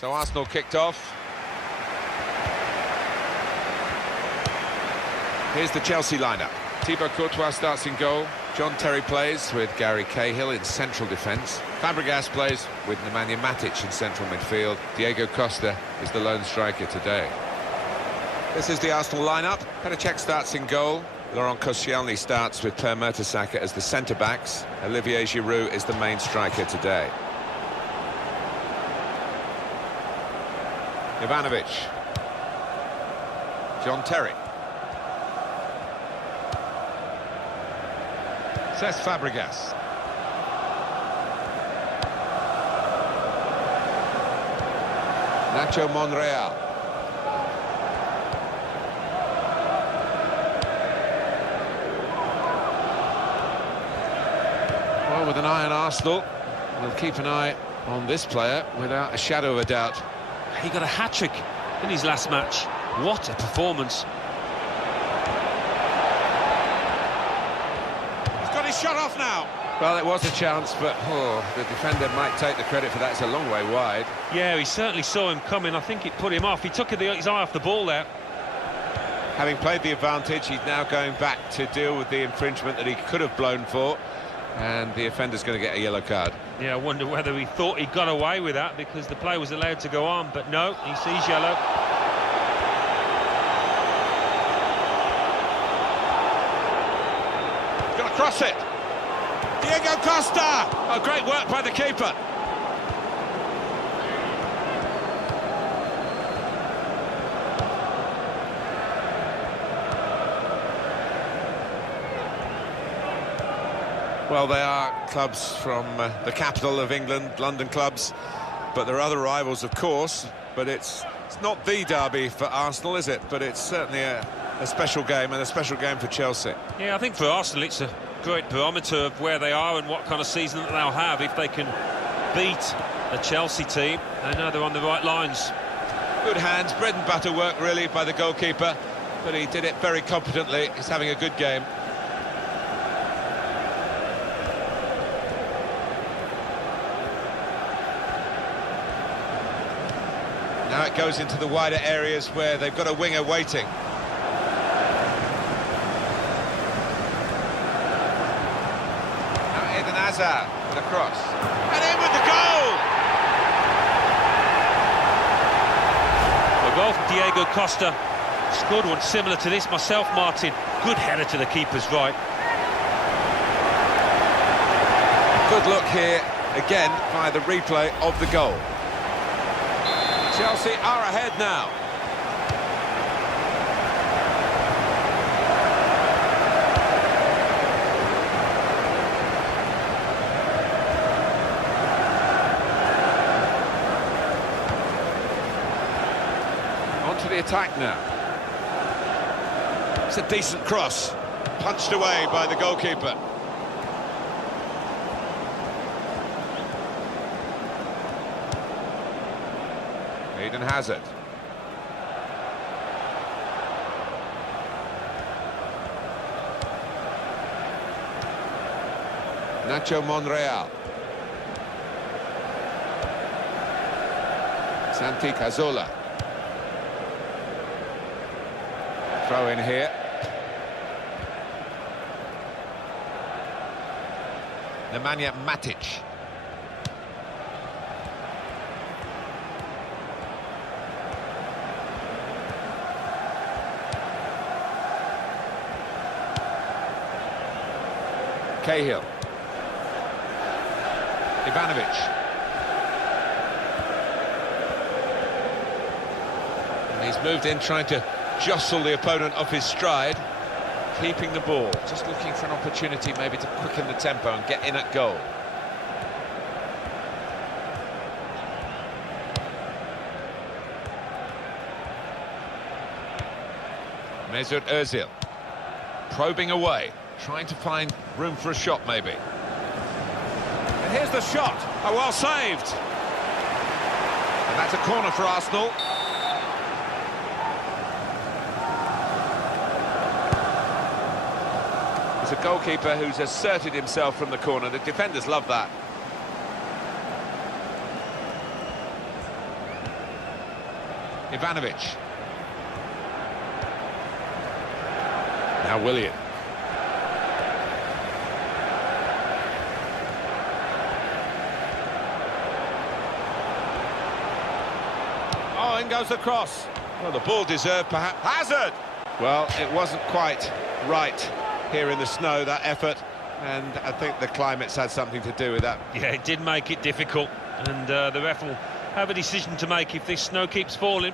So Arsenal kicked off. Here's the Chelsea lineup. Thibaut Courtois starts in goal. John Terry plays with Gary Cahill in central defence. Fabregas plays with Nemanja Matic in central midfield. Diego Costa is the lone striker today. This is the Arsenal lineup. Petr Cech starts in goal. Laurent Koscielny starts with Per Mertesacker as the centre-backs. Olivier Giroud is the main striker today. Ivanovic. John Terry. Cesc Fabregas. Nacho Monreal. Well, with an eye on Arsenal, we'll keep an eye on this player without a shadow of a doubt. He got a hat-trick in his last match. What a performance. He's got his shot off now. Well, it was a chance, but the defender might take the credit for that. It's a long way wide. Yeah, he certainly saw him coming. I think it put him off. He took his eye off the ball there. Having played the advantage, he's now going back to deal with the infringement that he could have blown for. And the offender's going to get a yellow card. Yeah, I wonder whether he thought he got away with that because the play was allowed to go on, but no, he sees yellow. He's going to cross it. Diego Costa! Oh, great work by the keeper. Well, they are clubs from the capital of England, London clubs, but there are other rivals, of course. But it's not the derby for Arsenal, is it? But it's certainly a special game, and a special game for Chelsea. Yeah, I think for Arsenal it's a great barometer of where they are and what kind of season that they'll have. If they can beat a Chelsea team, they know they're on the right lines. Good hands, bread and butter work really by the goalkeeper, but he did it very competently. He's having a good game. Now it goes into the wider areas where they've got a winger waiting. Now Eden Hazard with a cross. And in with the goal! A goal from Diego Costa. Scored one similar to this myself, Martin. Good header to the keeper's right. Good look here, again, by the replay of the goal. Chelsea are ahead now. On to the attack now. It's a decent cross, punched away by the goalkeeper. Eden Hazard. Nacho Monreal. Santi Cazorla. Throw in here. Nemanja Matic. Cahill. Ivanovic. And he's moved in trying to jostle the opponent off his stride, keeping the ball, just looking for an opportunity maybe to quicken the tempo and get in at goal. Mesut Ozil probing away, trying to find room for a shot maybe. And here's the shot. Oh, well saved. And that's a corner for Arsenal. It's a goalkeeper who's asserted himself from the corner. The defenders love that. Ivanovic. Now Willian. Oh, in goes the cross. Well, the ball deserved, perhaps. Hazard! Well, it wasn't quite right here in the snow, that effort, and I think the climate's had something to do with that. Yeah, it did make it difficult, and the ref will have a decision to make if this snow keeps falling.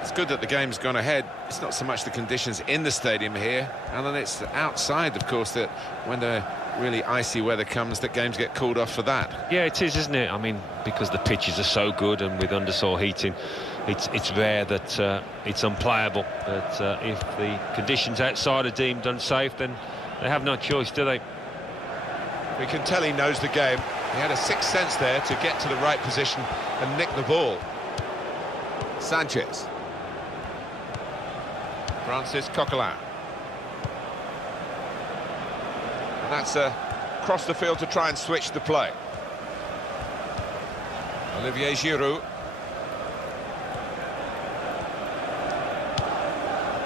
It's good that the game's gone ahead. It's not so much the conditions in the stadium here, and then it's outside, of course, that when the really icy weather comes, that games get called off for that. Yeah, it is, isn't it? I mean, because the pitches are so good, and with undersaw heating, it's rare that it's unplayable. But if the conditions outside are deemed unsafe, then they have no choice, do they? We can tell he knows the game. He had a sixth sense there to get to the right position and nick the ball. Sanchez. Francis Coquelin. And that's across the field to try and switch the play. Olivier Giroud.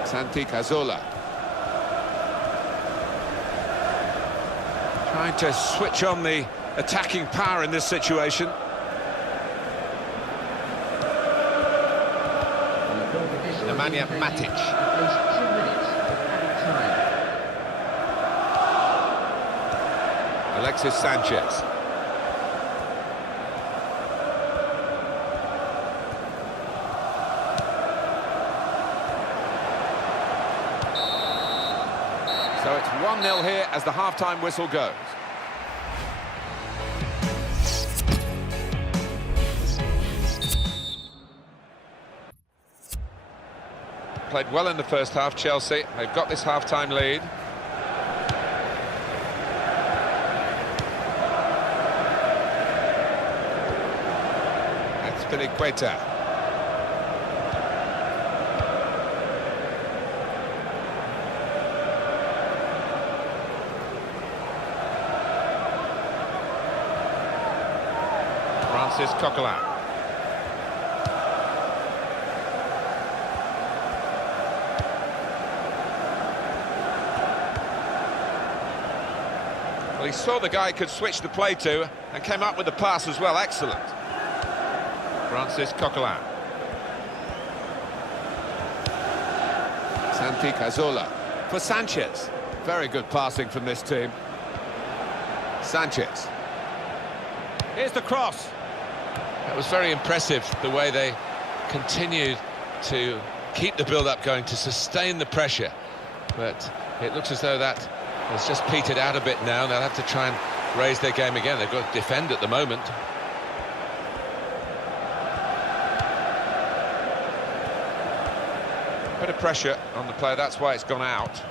Santi Cazorla. Trying to switch on the attacking power in this situation. Nemanja Matic. Alexis Sanchez. So it's 1-0 here as the half-time whistle goes. Played well in the first half, Chelsea. They've got this half-time lead. That's Piliqueta. Francis Coquelin. Well, he saw the guy could switch the play to and came up with the pass as well. Excellent. Francis Coquelin. Santi Cazorla for Sanchez. Very good passing from this team. Sanchez. Here's the cross. That was very impressive, the way they continued to keep the build-up going, to sustain the pressure. But it looks as though that has just petered out a bit now. They'll have to try and raise their game again. They've got to defend at the moment. Bit of pressure on the player, that's why it's gone out.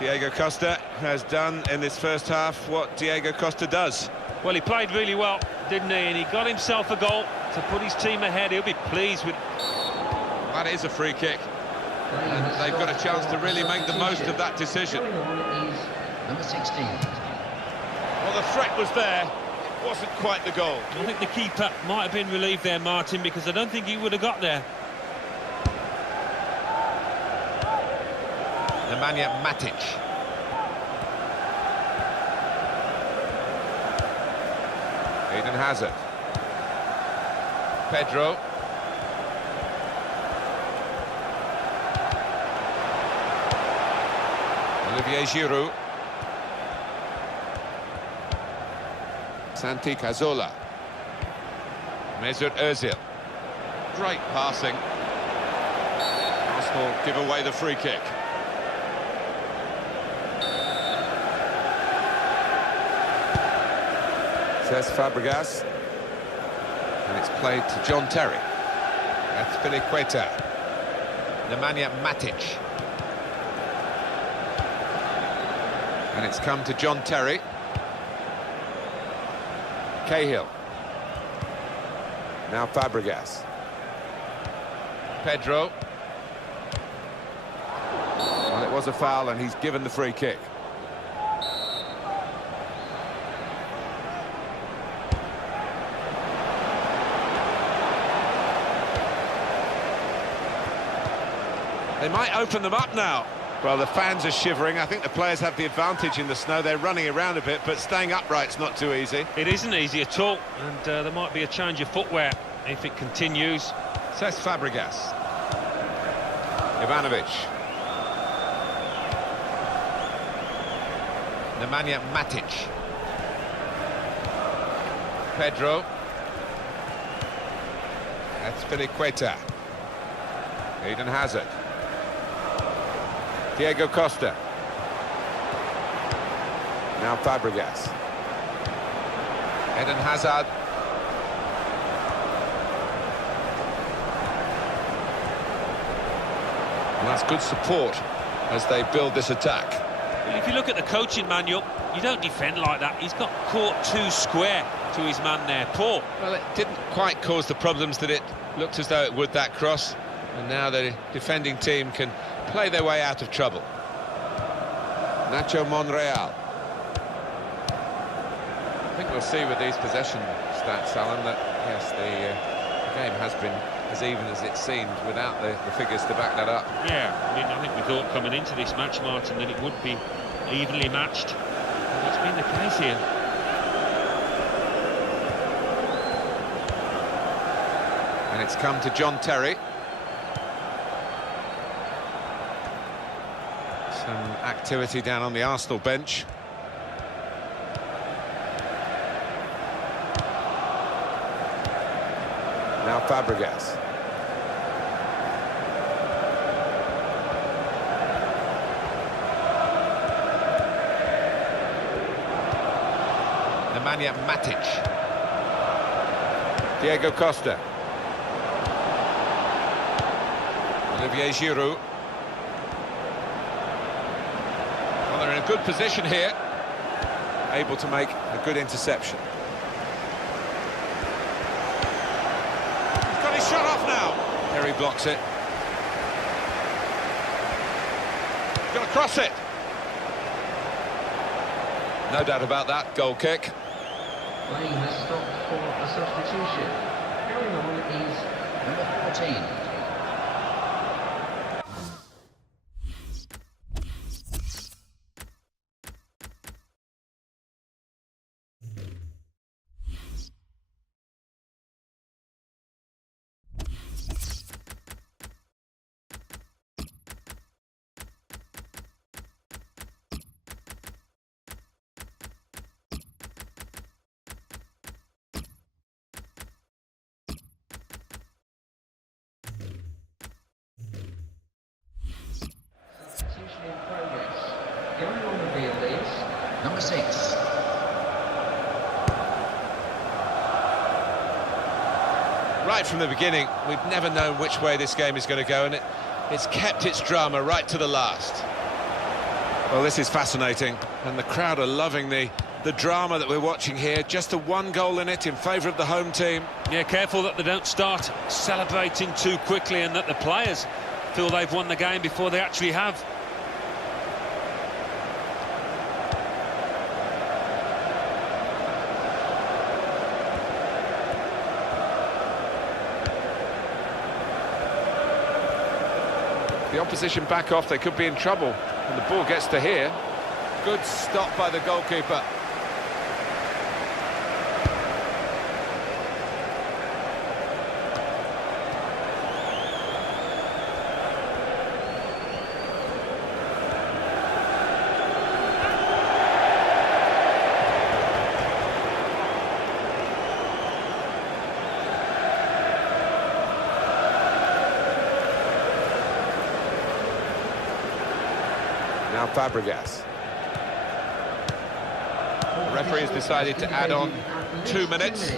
Diego Costa has done in this first half what Diego Costa does. Well, he played really well, didn't he? And he got himself a goal to put his team ahead. He'll be pleased with... That is a free kick. And they've got a chance to really make the most of that decision. Number 16. Well, the threat was there. It wasn't quite the goal. I think the keeper might have been relieved there, Martin, because I don't think he would have got there. Nemanja Matic. Eden Hazard. Pedro. Olivier Giroud. Santi Cazorla. Mesut Ozil. Great passing. Arsenal give away the free kick. Says Fabregas. And it's played to John Terry. That's Piliqueta. Nemanja Matic. And it's come to John Terry. Cahill. Now Fabregas. Pedro. Well, it was a foul and he's given the free kick. They might open them up now. Well, the fans are shivering. I think the players have the advantage in the snow. They're running around a bit, but staying upright's not too easy. It isn't easy at all, and there might be a change of footwear if it continues. Cesc Fabregas. Ivanovic. Nemanja Matic. Pedro. Azpilicueta. Eden Hazard. Diego Costa. Now Fabregas. Eden Hazard. And that's good support as they build this attack. Well, if you look at the coaching manual, you don't defend like that. He's got caught too square to his man there. Poor. Well, it didn't quite cause the problems that it looked as though it would, that cross. And now the defending team can play their way out of trouble. Nacho Monreal. I think we'll see with these possession stats, Alan, that yes, the game has been as even as it seemed without the figures to back that up. Yeah, I think we thought coming into this match, Martin, that it would be evenly matched. And that's been the case here. And it's come to John Terry. Some activity down on the Arsenal bench. Now Fabregas. Nemanja Matic. Diego Costa. Olivier Giroud. Well, they're in a good position here. Able to make a good interception. He's got his shot off now. Terry blocks it. He's going to cross it. No doubt about that, goal kick. Play has stopped for a substitution. Carrying on is number 14. In progress. Going on the field is number 6. Right from the beginning, we've never known which way this game is going to go, and it's kept its drama right to the last. Well, this is fascinating, and the crowd are loving the drama that we're watching here. Just the one goal in it in favour of the home team. Yeah, careful that they don't start celebrating too quickly and that the players feel they've won the game before they actually have. The opposition back off, they could be in trouble. And the ball gets to here. Good stop by the goalkeeper. Now Fabregas. The referee has decided to add on 2 minutes.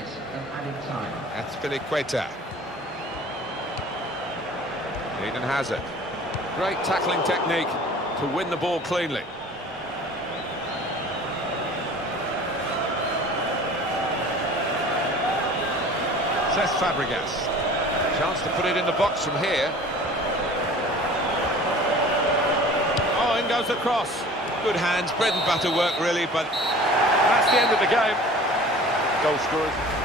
Azpilicueta. Eden Hazard. Great tackling technique to win the ball cleanly. Cesc Fabregas. Chance to put it in the box from here. Oh, in goes the cross. Good hands, bread and butter work really, but that's the end of the game. Goal scorers.